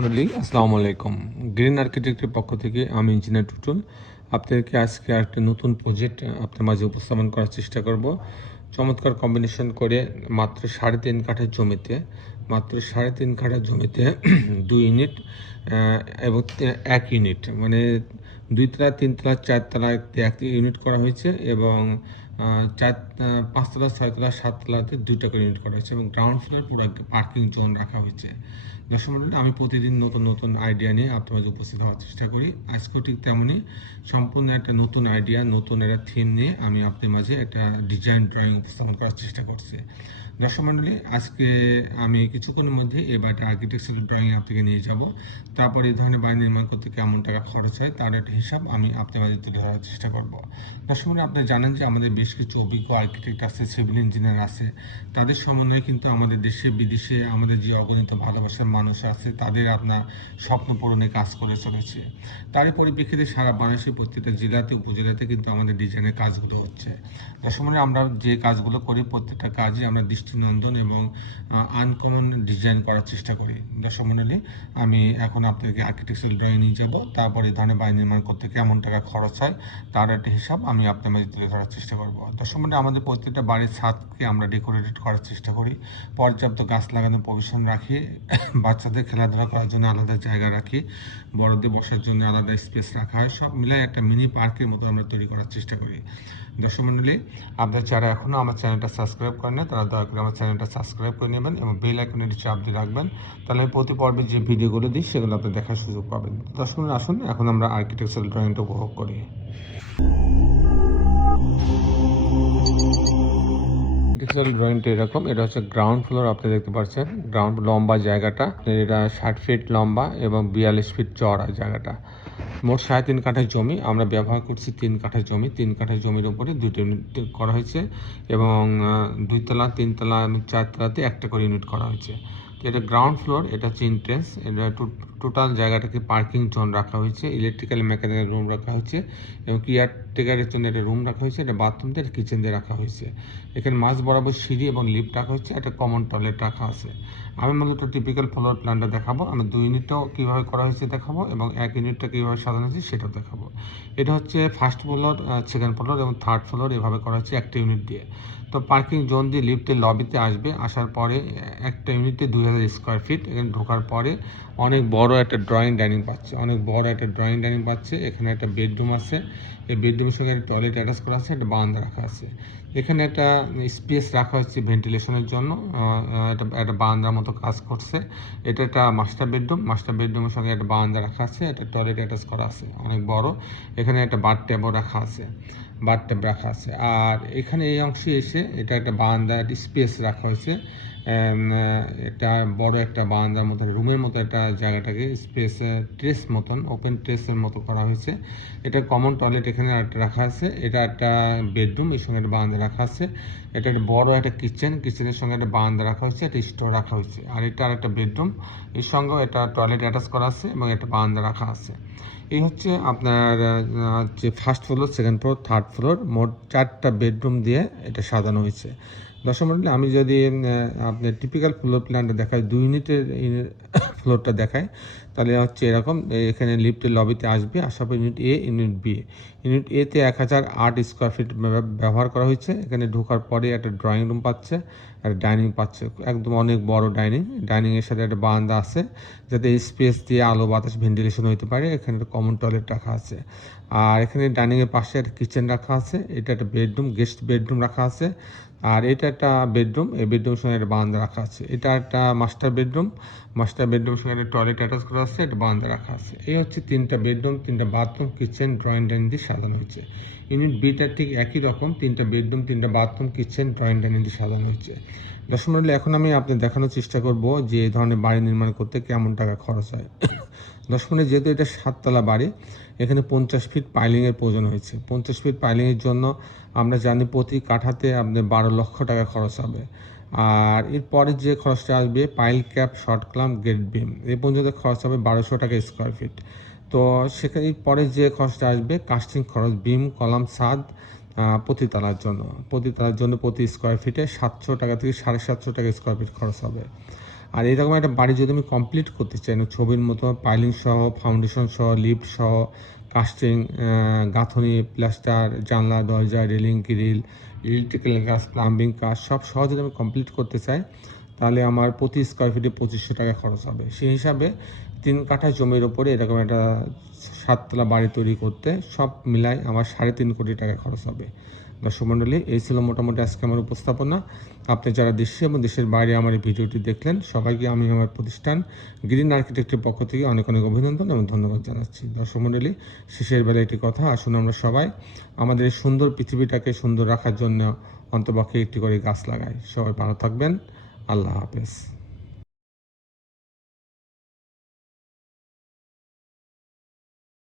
আসসালামু আলাইকুম। গ্রিন আর্কিটেক্টের পক্ষ থেকে আমি ইঞ্জিনিয়ার টুটুল। আপনাদেরকে আজকে আরেকটা নতুন প্রজেক্ট আপনার মাঝে উপস্থাপন করার চেষ্টা করব। চমৎকার কম্বিনেশন করে মাত্র 3.5 কাঠা জমিতে মাত্র 3.5 কাঠা জমিতে 2 ইউনিট এবং 1 ইউনিট মানে 2 তলা 3 তলা 4 তলা এক ইউনিট করা হয়েছে এবং 5 তলা 6 তলা 7 তলাতে 2টা করে ইউনিট করা হয়েছে এবং গ্রাউন্ড ফ্লোর পুরো পার্কিং জোন রাখা হয়েছে। দর্শক মণ্ডলী, আমি প্রতিদিন নতুন নতুন আইডিয়া নিয়ে আপনার মাঝে উপস্থিত হওয়ার চেষ্টা করি। আজকেও ঠিক তেমনই সম্পূর্ণ একটা নতুন আইডিয়া, নতুন একটা থিম নিয়ে আমি আপনার মাঝে একটা ডিজাইন ড্রয়িং উপস্থাপন করার চেষ্টা করছি। দর্শক মণ্ডলী, আজকে আমি কিছুক্ষণের মধ্যে এই বাড়িটা আর্কিটেকচারাল ড্রয়িং আপনাকে নিয়ে যাব। তারপর এই ধরনের বাড়ি নির্মাণ করতে কেমন টাকা খরচ হয় তার একটা হিসাব আমি আপনার মাঝে তুলে ধরার চেষ্টা করব। দর্শক মণ্ডলী, আপনি জানেন যে আমাদের বেশ কিছু অভিজ্ঞ আর্কিটেক্ট আছে, সিভিল ইঞ্জিনিয়ার আছে। তাদের সমন্বয়ে কিন্তু আমাদের দেশে বিদেশে আমাদের যে অগণিত ভালোবাসার মানুষ আছে তাদের আপনার স্বপ্ন পূরণে কাজ করে চলেছে। তারই পরিপ্রেক্ষিতে সারা বাংলাদেশের প্রত্যেকটা জেলাতে উপজেলাতে কিন্তু আমাদের ডিজাইনের কাজগুলো হচ্ছে। দর্শক, আমরা যে কাজগুলো করি প্রত্যেকটা কাজে আমরা দৃষ্টিনন্দন এবং আনকমন ডিজাইন করার চেষ্টা করি। দর্শক মণ্ডলী, আমি এখন আপনাদেরকে আর্কিটেকচারাল ড্রয়িং নিয়ে যাব। তারপর এই ধরনের বাড়ি নির্মাণ করতে কেমন টাকা খরচ হয় তার একটা হিসাব আমি আপনার মাঝে তুলে ধরার চেষ্টা করব। দর্শক মণ্ডলী, আমাদের প্রত্যেকটা বাড়ির ছাদকে আমরা ডেকোরেটেড করার চেষ্টা করি, পর্যাপ্ত গাছ লাগানোর প্রভিশন রাখি, বাচ্চাদের খেলাধুলা করার জন্য আলাদা জায়গা রাখি, বড়দের বসার জন্য আলাদা স্পেস রাখা হয়। সব মিলাই একটা মিনি পার্কের মতো আমরা তৈরি করার চেষ্টা করি। দর্শক মণ্ডলী, আপনারা যারা এখনও আমার চ্যানেলটা সাবস্ক্রাইব করেন না তারা দয়া করে আমার চ্যানেলটা সাবস্ক্রাইব করে নেবেন এবং বেল আইকনটি চাপ দিয়ে রাখবেন। তাহলে প্রতি পর্বে যে ভিডিওগুলো দিই সেগুলো আপনি দেখার সুযোগ পাবেন। দর্শক মণ্ডলী, আসুন এখন আমরা আর্কিটেকচারাল ড্রয়িংটা উপভোগ করি। আর্কিটেকচারাল ড্রয়িংটা এরকম, এটা হচ্ছে গ্রাউন্ড ফ্লোর। আপনি দেখতে পাচ্ছেন গ্রাউন্ড লম্বা জায়গাটা, এটা 60 ফিট লম্বা এবং 42 ফিট চওড়া জায়গাটা। মোট 3.5 কাঠা জমি আমরা ব্যবহার করছি। 3 কাঠা জমি, 3 কাঠা জমির উপরে 2টি ইউনিট করা হয়েছে এবং 2 তলা 3 তলা এবং 4 তলাতে একটা করে ইউনিট করা হয়েছে। তো এটা গ্রাউন্ড ফ্লোর, এটা হচ্ছে এন্ট্রেন্স। এটা টোটাল জায়গাটাকে পার্কিং জোন রাখা হয়েছে, ইলেকট্রিক্যাল মেকানিক্যাল রুম রাখা হয়েছে এবং কেয়ারটেকারের জন্য একটা রুম রাখা হয়েছে, এটা বাথরুম দিয়ে কিচেন দিয়ে রাখা হয়েছে। এখানে মাঝ বরাবর সিঁড়ি এবং লিফট রাখা হচ্ছে, একটা কমন টয়লেট রাখা আছে। আমি মূলত টিপিক্যাল ফ্লোর প্ল্যানটা দেখাবো, আমি 2 ইউনিটটাও কীভাবে করা হয়েছে দেখাবো এবং 1 ইউনিটটা কীভাবে সাজানো হয়েছে সেটাও দেখাবো। এটা হচ্ছে ফার্স্ট ফ্লোর, সেকেন্ড ফ্লোর এবং থার্ড ফ্লোর এভাবে করা হচ্ছে একটা ইউনিট দিয়ে। তো পার্কিং জোন দিয়ে লিফটের লবিতে আসবে, আসার পরে একটা ইউনিটে 2000 স্কোয়ার ফিট। এখানে ঢোকার পরে অনেক বড় একটা ড্রয়িং ডাইনিং পাচ্ছে, এখানে একটা বেডরুম আছে, এই বেডরুমের সঙ্গে একটা টয়লেট অ্যাটাচ করা আছে, একটা বারান্দা রাখা আছে। এখানে একটা স্পেস রাখা হচ্ছে ভেন্টিলেশনের জন্য, একটা বারান্দার মতো কাজ করছে। এটা একটা মাস্টার বেডরুমের সঙ্গে একটা বারান্দা রাখা আছে, একটা টয়লেট অ্যাটাচ করা আছে অনেক বড়। এখানে একটা বাথট্যাব রাখা আছে। আর এখানে এই অংশে এসে এটা একটা বারান্দার স্পেস রাখা হয়েছে। এটা বড় একটা বারান্দার মতো রুমের মতো একটা জায়গাটাকে স্পেস ট্রেস মতন, ওপেন ট্রেসের মতো করা হয়েছে। এটা কমন টয়লেট এখানে একটা রাখা আছে। এটা একটা বেডরুম, এর সঙ্গে একটা বারান্দা রাখা আছে। এটা একটা বড় একটা কিচেনের সঙ্গে একটা বারান্দা রাখা হয়েছে, একটা স্টোর রাখা হয়েছে। আর এটা আর একটা বেডরুম, এর সঙ্গেও একটা টয়লেট অ্যাটাচ করা আছে এবং একটা বারান্দা রাখা আছে। এই হচ্ছে আপনার যে first floor, second floor, third floor, মোট 4টা বেডরুম দিয়ে এটা সাজানো হয়েছে। দর্শক মণ্ডলী, আমি যদি আপনার টিপিক্যাল ফ্লোর প্ল্যানটা দেখাই, 2 ইউনিটের ফ্লোরটা দেখাই, তাহলে হচ্ছে এরকম। এখানে লিফটের লবিতে আসবে, আসার পর ইউনিট এ, ইউনিট বি। ইউনিট এতে 1008 স্কোয়ার ফিট ব্যবহার করা হয়েছে। এখানে ঢোকার পরে একটা ড্রয়িং রুম পাচ্ছে, একটা ডাইনিং পাচ্ছে, একদম অনেক বড় ডাইনিংয়ের সাথে একটা বারান্দা আছে যাতে স্পেস দিয়ে আলো বাতাস ভেন্টিলেশন হতে পারে। এখানে একটা কমন টয়লেট রাখা আছে। আর এখানে ডাইনিংয়ের পাশে একটা কিচেন রাখা আছে। এটা একটা বেডরুম, গেস্ট বেডরুম রাখা আছে। আর এটা একটা বেডরুম, এই বেডরুমের সঙ্গে একটা বারান্দা রাখা আছে। এটা একটা মাস্টার বেডরুমের সঙ্গে একটা টয়লেট অ্যাটাচ করা আছে, একটা বারান্দা রাখা আছে। এই হচ্ছে 3টা বেডরুম, 3টা বাথরুম, কিচেন, ড্রয়িং ডাইনিং দিয়ে সাজানো হয়েছে। ইউনিট বিটা ঠিক একই রকম, 3টা বেডরুম, 3টা বাথরুম, কিচেন, ড্রয়িং ডাইনিং দিয়ে সাজানো হয়েছে। দর্শক মণ্ডলী, এখন আমি আপনাদের দেখানোর চেষ্টা করব যে এই ধরনের বাড়ি নির্মাণ করতে কেমন টাকা খরচ হয়। দর্শক মণ্ডলী, যেহেতু এটা 7তলা বাড়ি, এখানে 50 ফিট পাইলিংয়ের প্রয়োজন হয়েছে। 50 ফিট পাইলিংয়ের জন্য আমরা জানি প্রতি কাঠাতে আপনার 12 লক্ষ টাকা খরচ হবে। আর এরপরে যে খরচটা আসবে pile cap, short clamp, gate beam, এই পর্যন্ত খরচ হবে 1200 টাকা স্কোয়ার ফিট। তো সেখানে পরে যে খরচটা আসবে কাস্টিং খরচ, বিম, কলাম, ছাদ প্রতি তলার জন্য প্রতি স্কোয়ার ফিটে 700 টাকা থেকে 750 টাকা স্কোয়ার ফিট খরচ হবে। আর এরকম একটা বাড়ি যদি আমি কমপ্লিট করতে চাই, ছবির মতো পাইলিং সহ, ফাউন্ডেশন সহ, লিফট সহ, কাস্টিং, গাঁথনি, প্লাস্টার, জানলা, দরজা, রেলিং, গ্রিল, ইলেকট্রিক্যাল কাজ, প্লাম্বিং কাজ সব সহ যদি আমি কমপ্লিট করতে চাই, তাহলে আমার প্রতি স্কোয়ার ফিটে 2500 টাকা খরচ হবে। সেই হিসাবে 3 কাঠা জমির ওপরে এরকম একটা 7 তলা বাড়ি তৈরি করতে সব মিলাই আমার 3.5 কোটি টাকা খরচ হবে। দর্শক মণ্ডলী, এই ছিল মোটামুটি আজকে আমার উপস্থাপনা। আপনি যারা দেশে এবং দেশের বাইরে আমার এই ভিডিওটি দেখলেন, সবাইকে আমি আমার প্রতিষ্ঠান গ্রিন আর্কিটেক্টের পক্ষ থেকে অনেক অনেক অভিনন্দন এবং ধন্যবাদ জানাচ্ছি। দর্শক মণ্ডলী, শেষের বেলায় একটি কথা, আসুন আমরা সবাই আমাদের এই সুন্দর পৃথিবীটাকে সুন্দর রাখার জন্য অন্তপক্ষে একটি করে গাছ লাগাই। সবাই ভালো থাকবেন। আল্লাহ হাফেজ।